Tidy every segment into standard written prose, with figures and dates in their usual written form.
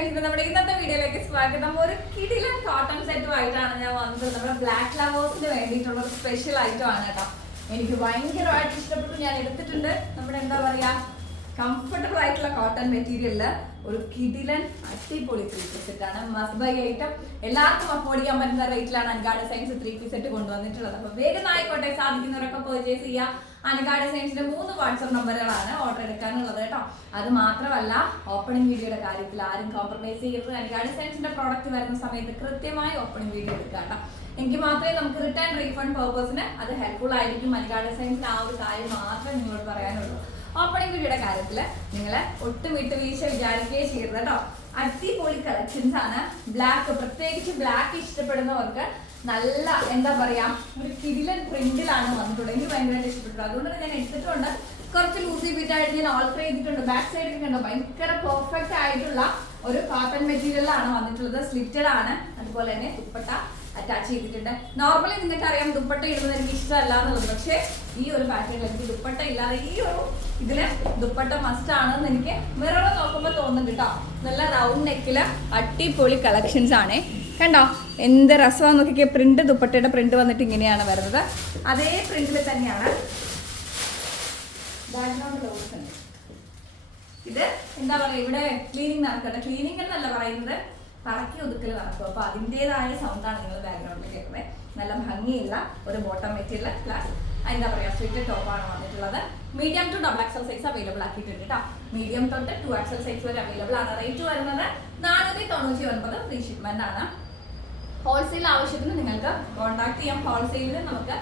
സയൻസിന്റെ നമ്മുടെ ഇന്നത്തെ വീഡിയോയിലേക്ക് സ്വാഗതം. ഒരു കിടിലൻ കോട്ടൺ സെറ്റുമായിട്ടാണ് ഞാൻ വന്നത്. നമ്മുടെ ബ്ലാക്ക് ലവേഴ്സിന് വേണ്ടിയിട്ടുള്ള ഒരു സ്പെഷ്യൽ ഐറ്റം ആണ് കേട്ടോ. എനിക്ക് ഭയങ്കരമായിട്ട് ഇഷ്ടപ്പെട്ടു. ഞാൻ എടുത്തിട്ടുണ്ട്. നമ്മുടെ എന്താ പറയാ, കംഫർട്ടബിൾ ആയിട്ടുള്ള കോട്ടൺ മെറ്റീരിയലില് ഒരു കിടിലൻ അടിപൊളി 3 പീസ് സെറ്റ് ആണ്. Must by item. എല്ലാവർക്കും അഫോർഡ് ചെയ്യാൻ പറ്റുന്ന റേറ്റിലാണ് അൻഗാർഡ് ഡിസൈൻസ് 3 പീസ് സെറ്റ് കൊണ്ടുവന്നിട്ടുള്ളത്. അപ്പൊ വേഗം ആയിക്കോട്ടെ, സാധിക്കുന്നവരൊക്കെ പർച്ചേസ് ചെയ്യാം. അൻഗാർഡ് ഡിസൈൻസിന്റെ 3 വാട്സ്ആപ്പ് നമ്പറുകളാണ് ഓർഡർ എടുക്കാനുള്ളത് കേട്ടോ. അത് മാത്രമല്ല, ഓപ്പണിംഗ് വീഡിയോയുടെ കാര്യത്തിൽ ആരും കോംപ്രമൈസ് ചെയ്യരുത്. അൻഗാർഡ് ഡിസൈൻസിന്റെ പ്രോഡക്റ്റ് വരുന്ന സമയത്ത് കൃത്യമായി ഓപ്പണിംഗ് വീഡിയോ എടുക്കുക കേട്ടോ. എങ്കിൽ മാത്രമേ നമുക്ക് റിട്ടേൺ റീഫണ്ട് പേർപ്പസിന് അത് ഹെൽപ്ഫുൾ ആയിരിക്കും. അൻഗാർഡ് ഡിസൈൻസിന് ആ ഒരു കാര്യം മാത്രമേ നിങ്ങളോട് പറയാനുള്ളൂ. ഓപ്പണിംഗ് വീഡിയോയുടെ കാര്യത്തിൽ നിങ്ങൾ ഒട്ടും വിട്ടുവീഴ്ച വിചാരിക്കുകയും ചെയ്യരുത് കേട്ടോ. അടിപൊളി കളക്ഷൻസ് ആണ്. ബ്ലാക്ക്, പ്രത്യേകിച്ച് ബ്ലാക്ക് ഇഷ്ടപ്പെടുന്നവർക്ക് നല്ല എന്താ പറയാ, ഒരു കിടിലൻ പ്രിന്റിലാണ് വന്നിട്ടുള്ളത്. എനിക്ക് ഭയങ്കരമായിട്ട് ഇഷ്ടപ്പെട്ടു. അതുകൊണ്ട് ഞാൻ എടുത്തിട്ടുണ്ട്. കുറച്ച് ലൂസി ഫിറ്റ് ആയിട്ട് ഞാൻ ഓൾട്ടർ ചെയ്തിട്ടുണ്ട്. ബാക്ക് സൈഡിൽ കണ്ടോ, ഭയങ്കര പെർഫെക്റ്റ് ആയിട്ടുള്ള ഒരു കോട്ടൺ മെറ്റീരിയലാണ് വന്നിട്ടുള്ളത്. സ്ലിറ്റഡ് ആണ്. അതുപോലെ തന്നെ ദുപ്പട്ട അറ്റാച്ച് ചെയ്തിട്ടുണ്ട്. നോർമലി നിങ്ങൾക്ക് അറിയാം ദുപ്പട്ട ഇടുന്നത് എനിക്ക് ഇഷ്ടമല്ല എന്നുള്ളത്. പക്ഷേ ഈ ഒരു പാറ്റേണിൽ എനിക്ക് ദുപ്പട്ട ഇല്ലാതെ ഈ ഒരു ഇതില് ദുപ്പട്ട മസ്റ്റ് ആണെന്ന് എനിക്ക് മിറർ നോക്കുമ്പോൾ തോന്നുന്നുണ്ട് കേട്ടോ. നല്ല റൗണ്ട് നെക്കില് അടിപൊളി കളക്ഷൻസ് ആണ്. കണ്ടോ എന്ത് രസമാണെന്ന് നോക്കിക്കേ. പ്രിന്റ്, ദുപ്പട്ടയുടെ പ്രിന്റ് വന്നിട്ട് ഇങ്ങനെയാണ് വരുന്നത്. അതേ പ്രിന്റിൽ തന്നെയാണ് ബാക്ക്ഗ്രൗണ്ട് ലോഗോസ് ഉണ്ട്. ഇത് എന്താ പറയാ, ഇവിടെ ക്ലീനിങ് നടക്കട്ടെ. ക്ലീനിങ് എന്നല്ല പറയുന്നത്, പറക്കി ഒതുക്കൽ നടക്കും. അപ്പൊ അതിൻ്റെതായ സൗണ്ടാണ് നിങ്ങൾ ബാക്ക്ഗ്രൗണ്ടിൽ കേൾക്കുന്നത്. നല്ല ഭംഗിയുള്ള ഒരു ബോട്ടം മെറ്റീരിയൽ പ്ലസ് എന്താ പറയാ, സ്ലിറ്റ് ടോപ്പാണ് വന്നിട്ടുള്ളത്. Medium to double XL size available ആക്കിയിട്ടുണ്ട് കേട്ടോ. മീഡിയം തൊട്ട് 2 എക്സൽ സൈസ് വരെ അവൈലബിൾ ആണ്. റേറ്റ് വരുന്നത് 499. ഫ്രീ ഷിപ്മെന്റ് ആണ്. ഹോൾസെയിൽ ആവശ്യത്തിന് നിങ്ങൾക്ക് കോൺടാക്ട് ചെയ്യാം. ഹോൾസെയിലിൽ നമുക്ക്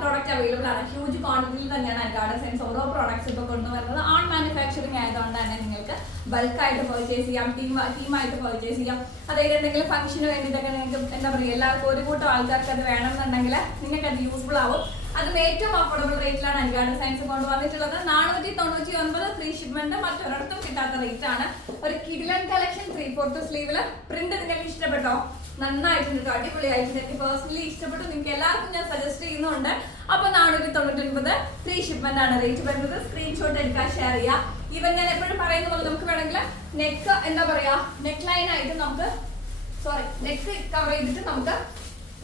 പ്രോഡക്റ്റ് അവൈലബിൾ ആണ്. ഹ്യൂജ് ക്വാണ്ടിറ്റിയിൽ തന്നെയാണ് അൻഗാർഡ് ഡിസൈൻസ് ഓരോ പ്രോഡക്ട്സ് ഇപ്പോൾ കൊണ്ടുവരുന്നത്. ഓൺ മാനുഫാക്ചറിങ് ആയതുകൊണ്ട് തന്നെ നിങ്ങൾക്ക് ബൾക്കായിട്ട് പർച്ചേസ് ചെയ്യാം, ടീമായിട്ട് പർച്ചേസ് ചെയ്യാം. അതായത് എന്തെങ്കിലും ഫംഗ്ഷന് വേണ്ടിയിട്ടൊക്കെ നിങ്ങൾക്ക് എന്താ പറയുക, എല്ലാവർക്കും ഒരു കൂട്ടം ആൾക്കാർക്ക് അത് വേണമെന്നുണ്ടെങ്കിൽ നിങ്ങൾക്ക് അത് യൂസ്ഫുൾ ആവും. അതും ഏറ്റവും അഫോർഡബിൾ റേറ്റിലാണ് അൻഗാർഡ് ഡിസൈൻസ് കൊണ്ടുവന്നിട്ടുള്ളത്. 499 ഫ്രീ ഷിപ്മെന്റ്. മറ്റൊരിടത്തും കിട്ടാത്ത റേറ്റ് ആണ്. ഒരു കിഡിലൻ കളക്ഷൻ 3/4 സ്ലീവില്. പ്രിന്റ് നിങ്ങൾക്ക് ഇഷ്ടപ്പെട്ടോ? നന്നായിട്ടുണ്ട്, അടിപൊളിയായിട്ടുണ്ട്. എനിക്ക് പേഴ്സണലി ഇഷ്ടപ്പെട്ടു. നിങ്ങൾക്ക് എല്ലാവർക്കും ഞാൻ സജസ്റ്റ് ചെയ്യുന്നുണ്ട്. അപ്പൊ 499 ഫ്രീ ഷിപ്മെന്റ് ആണ് റേറ്റ് വരുന്നത്. സ്ക്രീൻഷോട്ട് എടുക്കാൻ ഷെയർ ചെയ്യാം. ഈവൻ ഞാൻ എപ്പോഴും പറയുന്ന പോലെ നമുക്ക് വേണമെങ്കിൽ നെക്ക് എന്താ പറയാ, നെക്ക് ലൈൻ ആയിട്ട് നമുക്ക് നെക്ക് കവർ ചെയ്തിട്ട് നമുക്ക്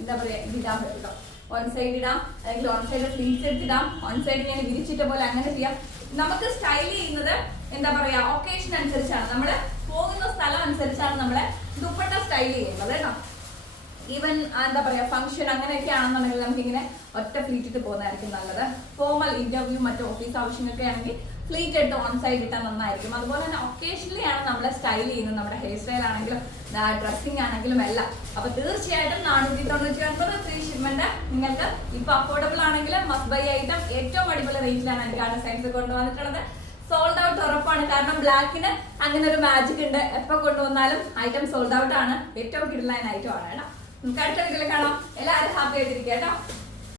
എന്താ പറയാ ഇടാൻ പറ്റും. വൺ സൈഡ് ഇടാം, അല്ലെങ്കിൽ ഓൺ സൈഡ് ഫ്ലീറ്റ്സ് എടുത്തിടാം. ഓൺ സൈഡ് ഞാൻ വിരിച്ചിട്ട പോലെ അങ്ങനെ ചെയ്യാം. നമുക്ക് സ്റ്റൈൽ ചെയ്യുന്നത് എന്താ പറയാ, ഒക്കേഷൻ അനുസരിച്ചാണ്, നമ്മള് പോകുന്ന സ്ഥലം അനുസരിച്ചാണ് നമ്മള് ദുപ്പട്ട സ്റ്റൈൽ ചെയ്യുന്നത് കേട്ടോ. ഈവൻ എന്താ പറയാ, ഫംഗ്ഷൻ അങ്ങനെയൊക്കെ ആണെന്നുണ്ടെങ്കിൽ നമുക്ക് ഇങ്ങനെ ഒറ്റ ഫ്ലീറ്റ് ഇട്ട് പോകുന്നതായിരിക്കും നല്ലത്. ഫോർമൽ ഇന്റർവ്യൂ, മറ്റു ഓഫീസ് ആവശ്യങ്ങളൊക്കെ ആണെങ്കിൽ ഫ്ലീറ്റ് ഇട്ട് ഓൺ സൈഡ് ഇട്ടാൽ നന്നായിരിക്കും. അതുപോലെ തന്നെ ഒക്കേഷനിലി ആണ് നമ്മളെ സ്റ്റൈൽ ചെയ്യുന്നത്. നമ്മുടെ ഹെയർ സ്റ്റൈൽ ആണെങ്കിലും ഡ്രസ്സിങ് ആണെങ്കിലും എല്ലാം. അപ്പൊ തീർച്ചയായിട്ടും 499 ഫ്രീ ഷിപ്മെന്റ്. നിങ്ങൾക്ക് ഇപ്പൊ അഫോർഡബിൾ ആണെങ്കിൽ മസ്റ്റ് ബൈ ഐറ്റം. ഏറ്റവും അടിപൊളി റേറ്റിലാണ് അൻഗാർഡ് ഡിസൈൻസ് കൊണ്ടുവന്നിട്ടുള്ളത്. സോൾഡ് ഔട്ട് ഉറപ്പാണ്. കാരണം ബ്ലാക്കിന് അങ്ങനെ ഒരു മാജിക് ഉണ്ട്. എപ്പോൾ കൊണ്ടുവന്നാലും ഐറ്റം സോൾഡ് ഔട്ട് ആണ്. ഏറ്റവും കിടിലൻ ഐറ്റം ആണ് കേട്ടോ. നമുക്ക് അടുത്ത വീഡിയോയിൽ കാണാം. എല്ലാവരും ഹാപ്പി ആയിട്ടിരിക്കുക കേട്ടോ.